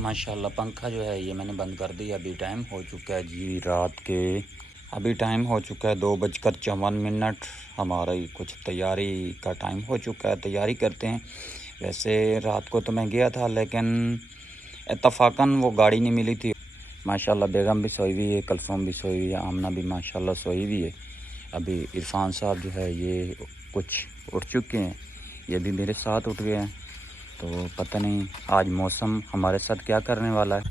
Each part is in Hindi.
माशाल्लाह पंखा जो है ये मैंने बंद कर दिया। अभी टाइम हो चुका है जी रात के, अभी टाइम हो चुका है 2:54। हमारा ही कुछ तैयारी का टाइम हो चुका है, तैयारी करते हैं। वैसे रात को तो मैं गया था लेकिन इत्तफाकन वो गाड़ी नहीं मिली थी। माशाल्लाह बेगम भी सोई हुई है, कलसूम भी सोई हुई है, आमना भी माशाल्लाह सोई हुई है। अभी इरफान साहब जो है ये कुछ उठ चुके हैं, ये भी मेरे साथ उठ गए हैं। तो पता नहीं आज मौसम हमारे साथ क्या करने वाला है।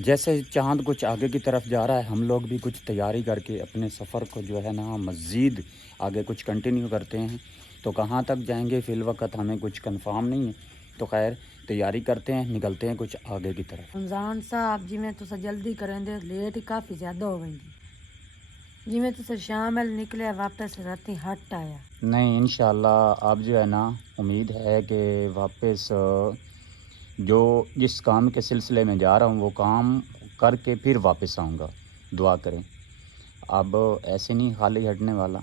जैसे चांद कुछ आगे की तरफ जा रहा है, हम लोग भी कुछ तैयारी करके अपने सफ़र को जो है ना मज़ीद आगे कुछ कंटिन्यू करते हैं। तो कहाँ तक जाएंगे फ़िल वक्त हमें कुछ कंफर्म नहीं है। तो खैर तैयारी करते हैं, निकलते हैं कुछ आगे की तरफ। रमज़ान साहब जिमें तुस जल्दी करेंगे लेट ही काफ़ी ज़्यादा हो गई जिमें तुस शाम निकले वापस राती हट आया। नहीं इंशाल्लाह अब जो है ना उम्मीद है कि वापस जो जिस काम के सिलसिले में जा रहा हूँ वो काम करके फिर वापस आऊँगा। दुआ करें, अब ऐसे नहीं खाली हटने वाला।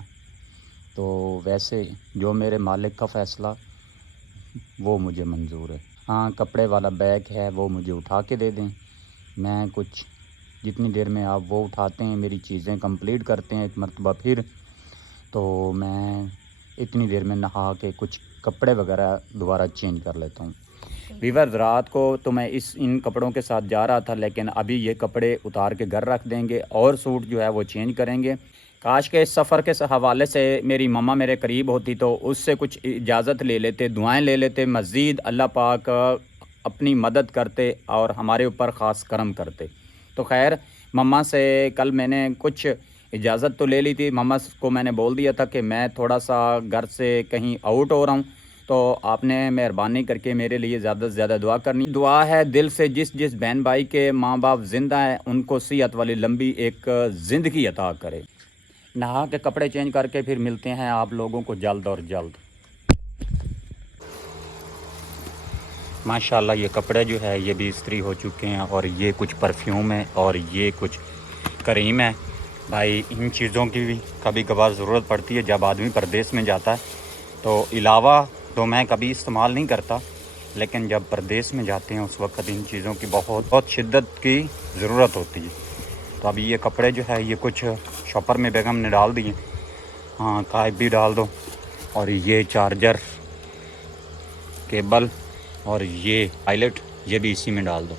तो वैसे जो मेरे मालिक का फ़ैसला वो मुझे मंजूर है। हाँ, कपड़े वाला बैग है वो मुझे उठा के दे दें, मैं कुछ जितनी देर में आप वो उठाते हैं मेरी चीज़ें कंप्लीट करते हैं एक मरतबा फिर, तो मैं इतनी देर में नहा के कुछ कपड़े वगैरह दोबारा चेंज कर लेता हूँ। वीवर रात को तो मैं इन कपड़ों के साथ जा रहा था, लेकिन अभी ये कपड़े उतार के घर रख देंगे और सूट जो है वो चेंज करेंगे। काश के इस सफ़र के हवाले से मेरी मम्मा मेरे करीब होती तो उससे कुछ इजाज़त ले लेते, दुआएं ले लेते, मज़ीद अल्लाह पाक अपनी मदद करते और हमारे ऊपर ख़ास करम करते। तो खैर मम्मा से कल मैंने कुछ इजाज़त तो ले ली थी। मम्मा को मैंने बोल दिया था कि मैं थोड़ा सा घर से कहीं आउट हो रहा हूँ, तो आपने मेहरबानी करके मेरे लिए ज़्यादा से ज़्यादा दुआ करनी। दुआ है दिल से जिस जिस बहन भाई के माँ बाप ज़िंदा हैं उनको सेहत वाली लंबी एक ज़िंदगी अता करे। नहा के कपड़े चेंज करके फिर मिलते हैं आप लोगों को जल्द और जल्द। माशाल्लाह ये कपड़े जो है ये भी इस्त्री हो चुके हैं और ये कुछ परफ्यूम है और ये कुछ क्रीम है। भाई इन चीज़ों की भी कभी कभार ज़रूरत पड़ती है जब आदमी परदेश में जाता है। तो अलावा तो मैं कभी इस्तेमाल नहीं करता, लेकिन जब परदेश में जाते हैं उस वक्त इन चीज़ों की बहुत बहुत शिद्दत की ज़रूरत होती है। तो अभी ये कपड़े जो है ये कुछ शॉपर में बेगम ने डाल दिए। हाँ, काइप भी डाल दो और ये चार्जर केबल और ये पायलट ये भी इसी में डाल दो।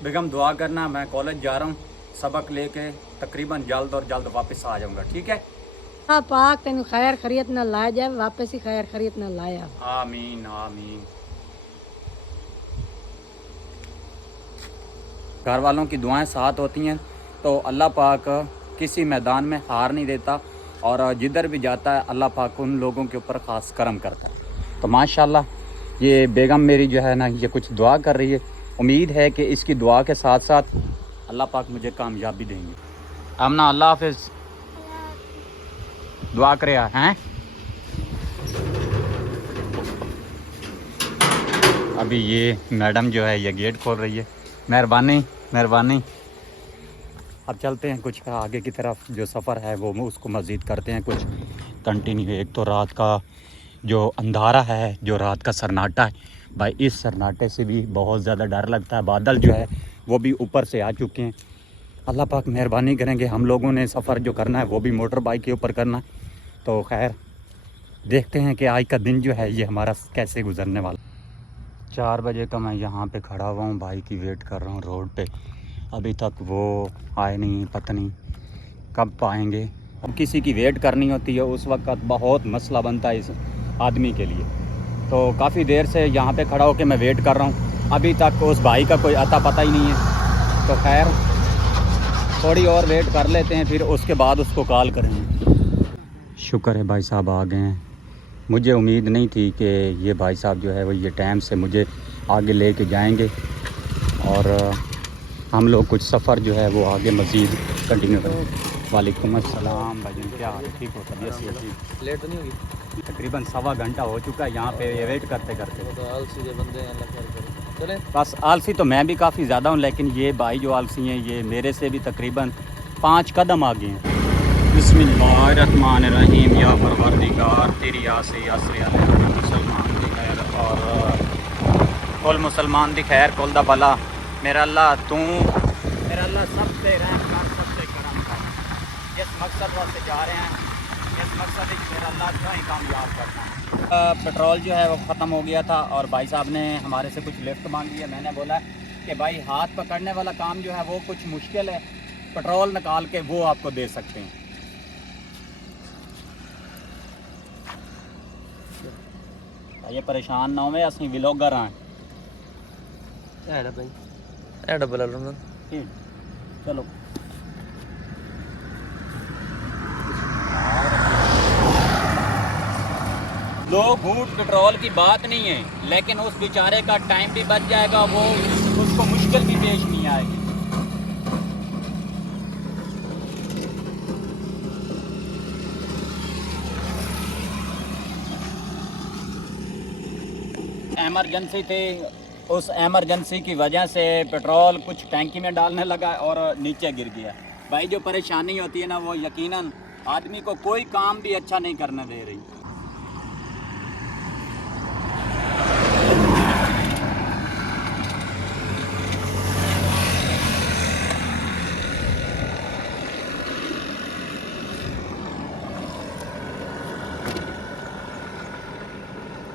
बेगम दुआ करना, मैं कॉलेज जा रहा हूँ, सबक लेके तकरीबन जल्द और जल्द वापस आ जाऊँगा, ठीक है? हाँ पाक तेन खैर खरीत ना लाया जाए, वापस ही खैर खरीत ना लाया। आमीन आमीन। घर वालों की दुआएं साथ होती हैं तो अल्लाह पाक किसी मैदान में हार नहीं देता और जिधर भी जाता है अल्लाह पाक उन लोगों के ऊपर ख़ास करम करता है। तो माशाल्लाह ये बेगम मेरी जो है ना ये कुछ दुआ कर रही है। उम्मीद है कि इसकी दुआ के साथ साथ अल्लाह पाक मुझे कामयाबी देंगे। आमना अल्लाह हाफिज़, दुआ करे हैं। अभी ये मैडम जो है ये गेट खोल रही है, मेहरबानी मेहरबानी। अब चलते हैं कुछ आगे की तरफ, जो सफ़र है वो उसको मज़ीद करते हैं कुछ कंटिन्यू। एक तो रात का जो अंधारा है, जो रात का सन्नाटा है, भाई इस सन्नाटे से भी बहुत ज़्यादा डर लगता है। बादल जो है वो भी ऊपर से आ चुके हैं। अल्लाह पाक मेहरबानी करेंगे, हम लोगों ने सफ़र जो करना है वो भी मोटर बाइक के ऊपर करना है। तो खैर देखते हैं कि आज का दिन जो है ये हमारा कैसे गुजरने वाला। 4 बजे का मैं यहाँ पे खड़ा हुआ हूँ, भाई की वेट कर रहा हूँ रोड पे। अभी तक वो आए नहीं, पता नहीं कब आएंगे। अब किसी की वेट करनी होती है उस वक्त बहुत मसला बनता है इस आदमी के लिए। तो काफ़ी देर से यहाँ पे खड़ा होकर मैं वेट कर रहा हूँ, अभी तक उस भाई का कोई अता पता ही नहीं है। तो खैर थोड़ी और वेट कर लेते हैं, फिर उसके बाद उसको कॉल करेंगे। शुक्र है भाई साहब आ गए हैं। मुझे उम्मीद नहीं थी कि ये भाई साहब जो है वो ये टाइम से मुझे आगे लेके जाएंगे। और हम लोग कुछ सफ़र जो है वो आगे मज़ीद कंटिन्यू करें। वालेकुम अस्सलाम भाईजान, क्या हाल है? ठीक हो? तबीयत से ठीक? लेट तो नहीं होगी? तकरीबन 1.25 घंटा हो चुका है यहाँ पे वेट करते करते। वो तो आलसी जो बंदे हैं, अल्लाह खैर करे। चलें। बस आलसी तो मैं भी काफ़ी ज़्यादा हूँ, लेकिन ये भाई जो आलसी हैं ये मेरे से भी तकरीबन 5 कदम आगे हैं। बिस्मिल्लाहिर्रहमानिर्रहीम। या परवरदिगार तेरी आसे यासरे मुसलमान दी खैर और कुल मुसलमान दी खैर कुल दा भला। मेरा अल्लाह सब पे रहम कर, सब पे करम कर। जिस मकसद वास्ते जा रहे हैं, इस मकसद में मेरा अल्लाह क्यों ही कामयाब करना। पेट्रोल जो है वो ख़त्म हो गया था और भाई साहब ने हमारे से कुछ लिफ्ट मांगी है। मैंने बोला कि भाई हाथ पकड़ने वाला काम जो है वो कुछ मुश्किल है, पेट्रोल निकाल के वो आपको दे सकते हैं। ये परेशान ना हो, असं व्लॉगर हाँ। डबल चलो लो घूट पेट्रोल की बात नहीं है, लेकिन उस बेचारे का टाइम भी बच जाएगा, वो उसको मुश्किल भी पेश नहीं आएगी। एमरजेंसी थी, उस एमरजेंसी की वजह से पेट्रोल कुछ टैंकी में डालने लगा और नीचे गिर गया। भाई जो परेशानी होती है ना वो यकीनन आदमी को कोई काम भी अच्छा नहीं करने दे रही।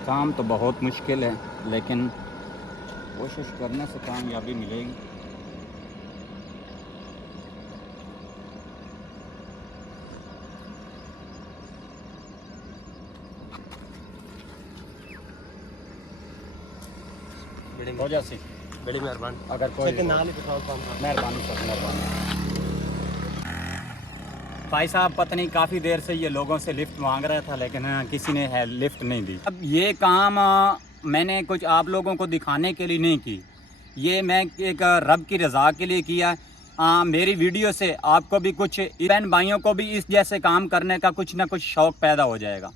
काम तो बहुत मुश्किल है, लेकिन कोशिश करने से कामयाबी मिलेगी। हो जासी बड़ी मेहरबानी। अगर कोई नाल ही पेट्रोल पंप मेहरबानी सर, मेहरबानी। भाई साहब पता नहीं काफ़ी देर से ये लोगों से लिफ्ट मांग रहा था, लेकिन किसी ने है लिफ्ट नहीं दी। अब ये काम मैंने कुछ आप लोगों को दिखाने के लिए नहीं की, ये मैं एक रब की रज़ा के लिए किया। मेरी वीडियो से आपको भी कुछ बहन भाइयों को भी इस जैसे काम करने का कुछ ना कुछ शौक़ पैदा हो जाएगा।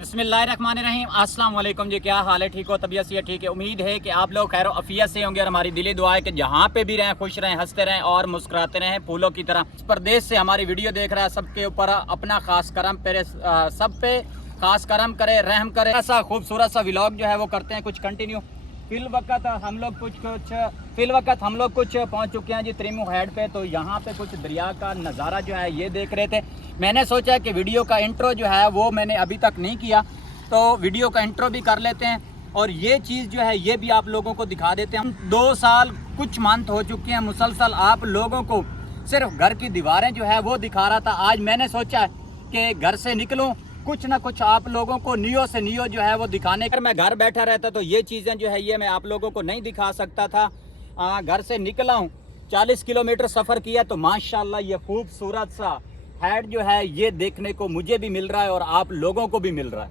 बिस्मिल्लाहिर्रहमानिर्रहीम। अस्सलाम वालेकुम जी, क्या हाल है? ठीक हो? तबीयत से ठीक है? उम्मीद है कि आप लोग खैर अफियत से होंगे और हमारी दिली दुआ है कि जहाँ पे भी रहें खुश रहें, हंसते रहें और मुस्कुराते रहें फूलों की तरह। प्रदेश से हमारी वीडियो देख रहा है सबके ऊपर अपना ख़ास करम पेरे, सब पे ख़ास करम करे, रहम करे। ऐसा खूबसूरत सा व्लॉग जो है वो करते हैं कुछ कंटिन्यू। फिल वक्त हम लोग कुछ पहुंच चुके हैं जी त्रिमू हेड पे। तो यहाँ पे कुछ दरिया का नज़ारा जो है ये देख रहे थे। मैंने सोचा कि वीडियो का इंट्रो जो है वो मैंने अभी तक नहीं किया, तो वीडियो का इंट्रो भी कर लेते हैं और ये चीज़ जो है ये भी आप लोगों को दिखा देते हैं। 2 साल कुछ मंथ हो चुके हैं मुसलसल आप लोगों को सिर्फ घर की दीवारें जो है वो दिखा रहा था। आज मैंने सोचा कि घर से निकलूं, कुछ ना कुछ आप लोगों को नियो से नियो जो है वो दिखाने। अगर मैं घर बैठा रहता तो ये चीज़ें जो है ये मैं आप लोगों को नहीं दिखा सकता था। घर से निकला हूँ, 40 किलोमीटर सफ़र किया, तो माशाल्लाह ये खूबसूरत सा हेड जो है ये देखने को मुझे भी मिल रहा है और आप लोगों को भी मिल रहा है।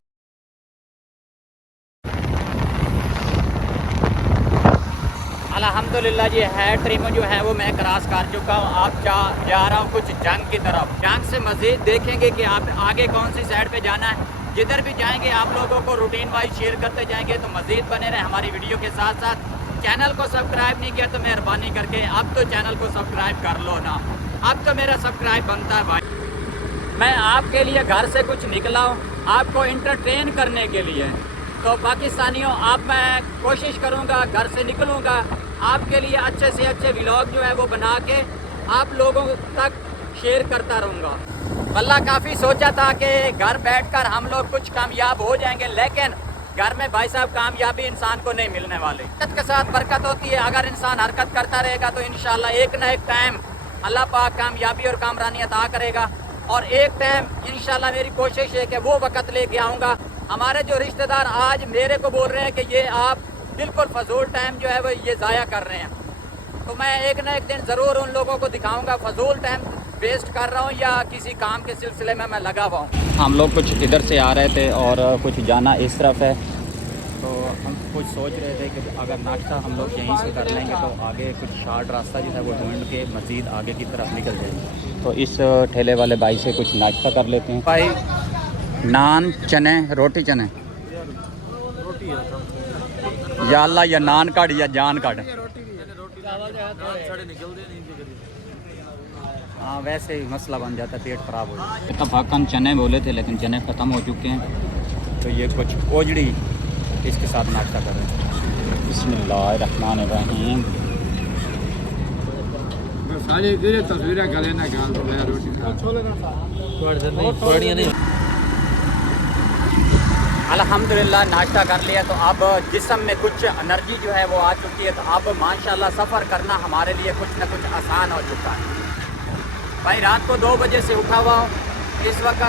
अल्हम्दुलिल्लाह जी हेड ट्रिम जो है वो मैं क्रॉस कर चुका हूँ। आप जा रहा हूँ कुछ जंग की तरफ। जंग से मज़ीद देखेंगे कि आप आगे कौन सी साइड पे जाना है। जिधर भी जाएंगे आप लोगों को रूटीन वाइज शेयर करते जाएंगे, तो मज़ीद बने रहे हमारी वीडियो के साथ साथ। चैनल को सब्सक्राइब नहीं किया तो मेहरबानी करके अब तो चैनल को सब्सक्राइब कर लो ना, अब तो मेरा सब्सक्राइब बनता है भाई। मैं आपके लिए घर से कुछ निकला हूँ आपको इंटरटेन करने के लिए। तो पाकिस्तानियों, आप मैं कोशिश करूँगा घर से निकलूँगा आपके लिए अच्छे से अच्छे व्लॉग जो है वो बना के आप लोगों तक शेयर करता रहूँगा। वल्लाह काफ़ी सोचा था कि घर बैठकर हम लोग कुछ कामयाब हो जाएंगे, लेकिन घर में भाई साहब कामयाबी इंसान को नहीं मिलने वाली। हरकत के साथ बरकत होती है, अगर इंसान हरकत करता रहेगा तो इंशाल्लाह एक ना एक टाइम अल्लाह पाक कामयाबी और कामरानी अता करेगा। और एक टाइम इंशाल्लाह मेरी कोशिश है कि वो वक़्त लेके आऊँगा। हमारे जो रिश्तेदार आज मेरे को बोल रहे हैं कि ये आप बिल्कुल फजूल टाइम जो है वो ये ज़ाया कर रहे हैं, तो मैं एक ना एक दिन ज़रूर उन लोगों को दिखाऊंगा फजूल टाइम वेस्ट कर रहा हूँ या किसी काम के सिलसिले में मैं लगा हुआ हूँ। हम लोग कुछ इधर से आ रहे थे और कुछ जाना इस तरफ है, तो हम कुछ सोच रहे थे कि अगर नाश्ता हम लोग यहीं से कर लेंगे तो आगे कुछ शार्ट रास्ता जो है वो ढूंढ के मज़ीद आगे की तरफ निकल जाएंगे। तो इस ठेले वाले भाई से कुछ नाश्ता कर लेते हैं। भाई नान चने रोटी चने या अल्लाह या नान काट या जान काट। हाँ वैसे ही मसला बन जाता है, पेट ख़राब हो जाता है। इत्तफ़ाक़न चने बोले थे लेकिन चने ख़त्म हो चुके हैं, तो ये कुछ ओजड़ी इसके साथ नाश्ता कर रहे हैं। बिस्मिल्लाहिर्रहमानिर्रहीम। अल्हम्दुलिल्लाह नाश्ता कर लिया, तो अब जिस्म में कुछ एनर्जी जो है वो आ चुकी है, तो अब माशाल्लाह सफ़र करना हमारे लिए कुछ न कुछ आसान हो चुका है। भाई रात को 2 बजे से उठा हुआ हूँ, इस वक्त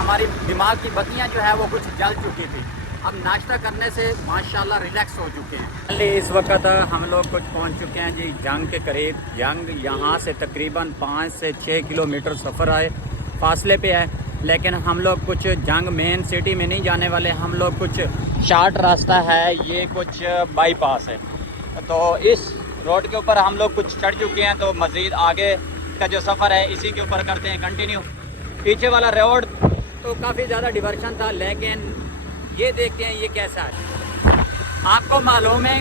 हमारी दिमाग की बत्तियाँ जो है वो कुछ जल चुकी थी। अब नाश्ता करने से माशाल्लाह रिलैक्स हो चुके हैं। इस वक्त हम लोग कुछ पहुँच चुके हैं जी जंग के करीब। जंग यहाँ से तकरीबन 5 से 6 किलोमीटर सफ़र आए फासले पे है, लेकिन हम लोग कुछ जंग मेन सिटी में नहीं जाने वाले, हम लोग कुछ शार्ट रास्ता है, ये कुछ बाईपास है, तो इस रोड के ऊपर हम लोग कुछ चढ़ चुके हैं। तो मज़ीद आगे का जो सफ़र है इसी के ऊपर करते हैं कंटिन्यू। पीछे वाला रोड तो काफ़ी ज़्यादा डिवर्शन था, लेकिन ये देखते हैं ये कैसा है। आपको मालूम है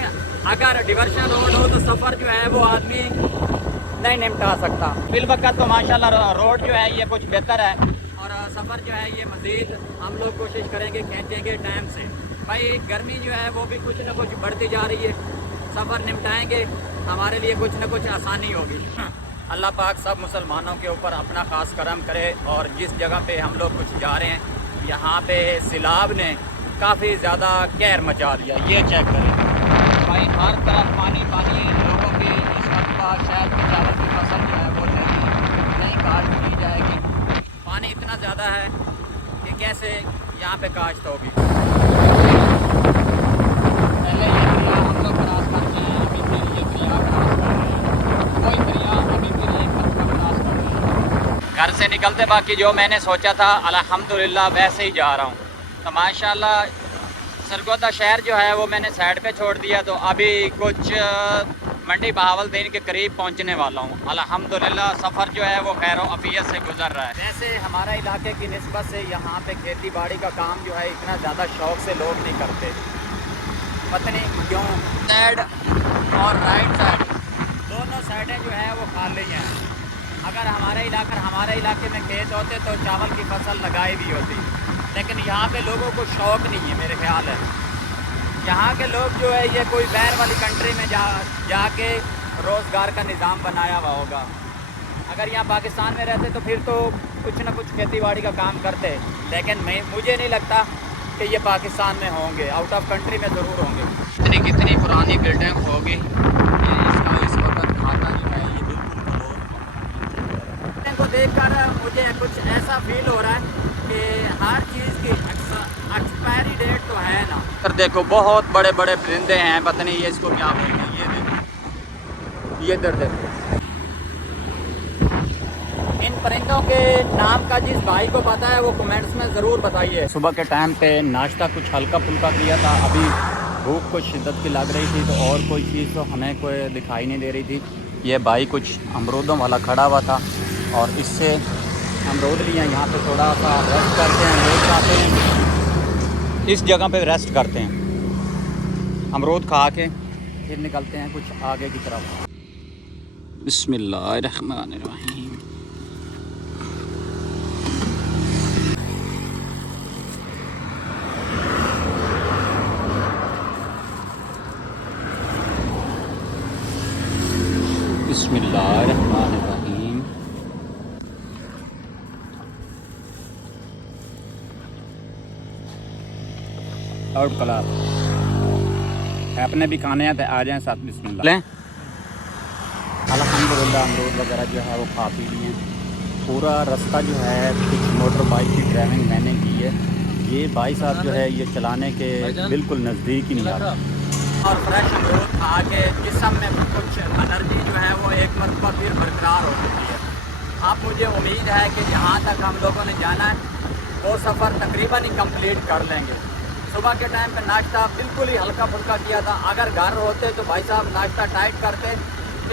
अगर डिवर्शन रोड हो तो सफ़र जो है वो आदमी नहीं निपटा सकता। फिलवक्त तो माशाल्लाह रोड जो है ये कुछ बेहतर है, और सफ़र जो है ये मज़ीद हम लोग कोशिश करेंगे खींचेंगे टाइम से। भाई गर्मी जो है वो भी कुछ न कुछ बढ़ती जा रही है, सफ़र निपटाएंगे हमारे लिए कुछ न कुछ आसानी होगी। अल्लाह पाक सब मुसलमानों के ऊपर अपना ख़ास करम करे। और जिस जगह पे हम लोग कुछ जा रहे हैं यहाँ पे सैलाब ने काफ़ी ज़्यादा कहर मचा दिया, ये चेक करें भाई, हर तरफ पानी पानी है। लोगों की इस वक्त बाद शायद चावल की फसल जो है वो नहीं काश्त की जाएगी, पानी इतना ज़्यादा है कि कैसे यहाँ पे काश्त होगी। पहले ये दरिया हम लोग क्रॉस करते हैं, अभी फिर ये दरिया क्रॉस कर रहे हैं, कोई दरिया अभी फिर एक मरतबा क्रॉस कर रहे हैं। घर से निकलते बाकी जो मैंने सोचा था अल्हम्दुलिल्लाह वैसे ही जा रहा हूँ। तो माशाल्लाह सरगोदा शहर जो है वो मैंने साइड पे छोड़ दिया, तो अभी कुछ मंडी बहावलदीन के करीब पहुंचने वाला हूँ। अल्हम्दुलिल्लाह सफ़र जो है वो खैर अफियत से गुजर रहा है। वैसे हमारा इलाके की निस्बत से यहाँ पे खेती बाड़ी का काम जो है इतना ज़्यादा शौक़ से लोग नहीं करते, पता नहीं क्यों। साइड और राइट साइड दोनों साइडें जो है वो खाली हैं। अगर हमारे इलाके में खेत होते तो चावल की फसल लगाई दी होती, लेकिन यहाँ पे लोगों को शौक़ नहीं है मेरे ख्याल है। यहाँ के लोग जो है ये कोई बाहर वाली कंट्री में जाके रोज़गार का निज़ाम बनाया हुआ होगा। अगर यहाँ पाकिस्तान में रहते तो फिर तो कुछ ना कुछ खेती बाड़ी का काम करते, लेकिन मुझे नहीं लगता कि ये पाकिस्तान में होंगे, आउट ऑफ कंट्री में ज़रूर होंगे। कितनी पुरानी बिल्डिंग होगी, इसका इस वक्त खाता जो है ये बिल्कुल को देखकर मुझे कुछ ऐसा फील हो रहा है कि हर चीज़ की एक्सपायरी डेट तो है ना। पर देखो बहुत बड़े बड़े परिंदे हैं, पता नहीं ये इसको क्या बोलते हैं। ये देखो, ये इधर देखो, इन परिंदों के नाम का जिस भाई को पता है वो कमेंट्स में ज़रूर बताइए। सुबह के टाइम पे नाश्ता कुछ हल्का फुल्का किया था, अभी भूख कुछ शिद्दत की लग रही थी, तो और कोई चीज़ तो हमें कोई दिखाई नहीं दे रही थी। ये भाई कुछ अमरूदों वाला खड़ा हुआ था और इससे अमरूद लिए यहाँ पे थोड़ा सा रेस्ट करते हैं, लेट जाते हैं, इस जगह पे रेस्ट करते हैं, अमरूद खा के फिर निकलते हैं कुछ आगे की तरफ। बिस्मिल्लाहिर्रहमानिर्रहीम। बिस्मिल्लाहिर्रहमानिर्रहीम। आउट कलर अपने भी खाने हैं तो आ जाएं साथ। बिस्मिल्लाह। अल्हम्दुलिल्लाह अमरूद वगैरह जो है वो खा पी लिए। पूरा रास्ता जो है कुछ मोटर बाइक की ड्राइविंग मैंने की है। ये भाई साहब जो है ये चलाने के बिल्कुल नज़दीक ही नहीं आ रहा। और फ्रेश अमरूद खा के जिस्म में कुछ एनर्जी जो है वो एक मरतबा फिर बरकरार हो चुकी है। अब मुझे उम्मीद है कि जहाँ तक हम लोगों ने जाना है वो सफ़र तकरीबन ही कंप्लीट कर लेंगे। सुबह के टाइम पे नाश्ता बिल्कुल ही हल्का फुल्का किया था। अगर घर होते तो भाई साहब नाश्ता टाइट करते,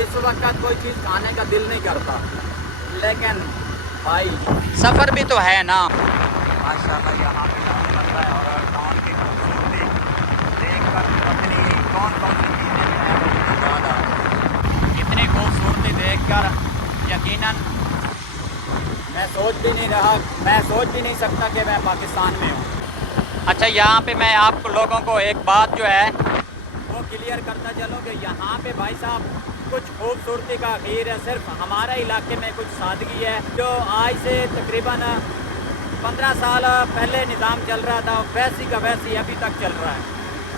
इस वक्त कोई चीज़ खाने का दिल नहीं करता। लेकिन भाई सफ़र भी तो है ना। माशाल्लाह यहाँ पे टाउन बन रहा है और टाउन की खूबसूरती देख कर अपनी कौन कौन सी चीज़ें हैं वो याद आ रही। इतनी खूबसूरती देख कर यकीनन मैं सोच भी नहीं सकता कि मैं पाकिस्तान में हूँ। अच्छा, यहाँ पे मैं आप लोगों को एक बात जो है वो क्लियर करता चलूँ कि यहाँ पे भाई साहब कुछ खूबसूरती का अखीर है। सिर्फ हमारे इलाके में कुछ सादगी है जो आज से तकरीबन 15 साल पहले निज़ाम चल रहा था, वैसी का वैसी अभी तक चल रहा है।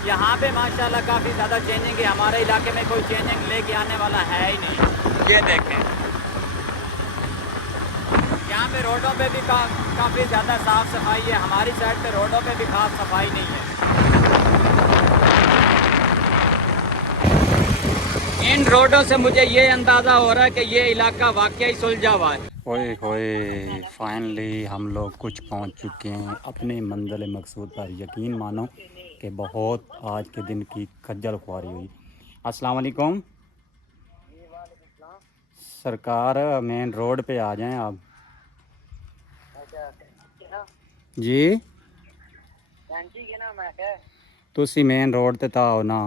यहाँ पे माशाल्लाह काफ़ी ज़्यादा चेंजिंग है। हमारे इलाके में कोई चेंजिंग लेके आने वाला है ही नहीं। ये देखें, यहाँ पे रोडों पे भी काफ़ी ज़्यादा साफ़ सफाई है। हमारी साइड पे रोडों पे भी खास सफाई नहीं है। इन रोडों से मुझे ये अंदाज़ा हो रहा है कि ये इलाका वाकई सुलझा हुआ है। ओए होए, फाइनली हम लोग कुछ पहुंच चुके हैं अपने मंजिल मकसूद पर। यकीन मानो कि बहुत आज के दिन की खज्जल खुआरी हुई। अस्सलाम वालेकुम सरकार, मेन रोड पे आ जाएं आप। जी तुसी मेन रोड ते आओ ना।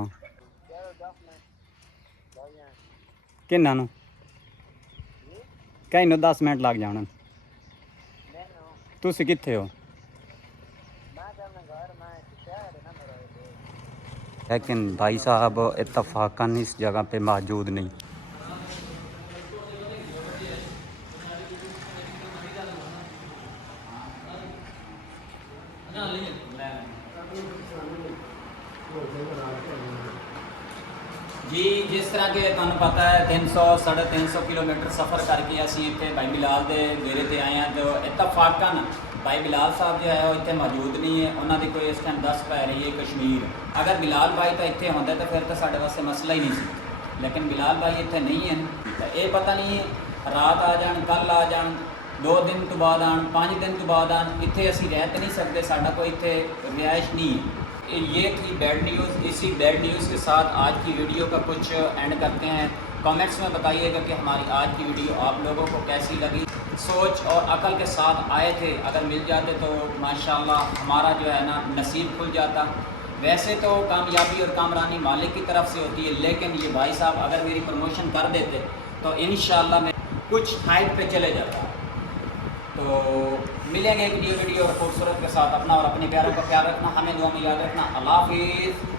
किन्ना नू कहीं 10 मिनट लग जाने। तुसी कित्थे हो? लेकिन भाई साहब इत्तफाकन इस जगह पे मौजूद नहीं। जी, जिस तरह के तुहानू पता है 300-350 किलोमीटर सफ़र करके असीं इत्थे भाई बिलाल दे डेरे ते आए हैं। तो इत्तफाकन भाई बिलाल साहब जो है वो इत्थे मौजूद नहीं है। उन्होंने कोई इस टाइम 10 पै रही है कश्मीर। अगर बिलाल भाई तो इत्थे होंदे तो फिर तो साढ़े वास्ते मसला ही नहीं सी। लेकिन बिलाल भाई इत्थे नहीं है। तो ये पता नहीं रात आ जान, कल आ जान, 2 दिन तो बाद आन, 5 दिन तो बाद आन। इत्थे असीं रह तो नहीं सकते, साडा कोई इत्थे रिहाइश नहीं है। ये थी बैड न्यूज़। इसी बैड न्यूज़ के साथ आज की वीडियो का कुछ एंड करते हैं। कमेंट्स में बताइएगा कि हमारी आज की वीडियो आप लोगों को कैसी लगी। सोच और अकल के साथ आए थे, अगर मिल जाते तो माशाल्लाह हमारा जो है ना नसीब खुल जाता। वैसे तो कामयाबी और कामरानी मालिक की तरफ से होती है, लेकिन ये भाई साहब अगर मेरी प्रमोशन कर देते तो इंशाल्लाह मैं कुछ हाइट पे चले जाता। तो मिलेंगे एक नई वीडियो और खूबसूरत के साथ। अपना और अपने प्यारों का प्यार रखना, हमें दुआ में याद रखना। अल्लाह हाफिज़।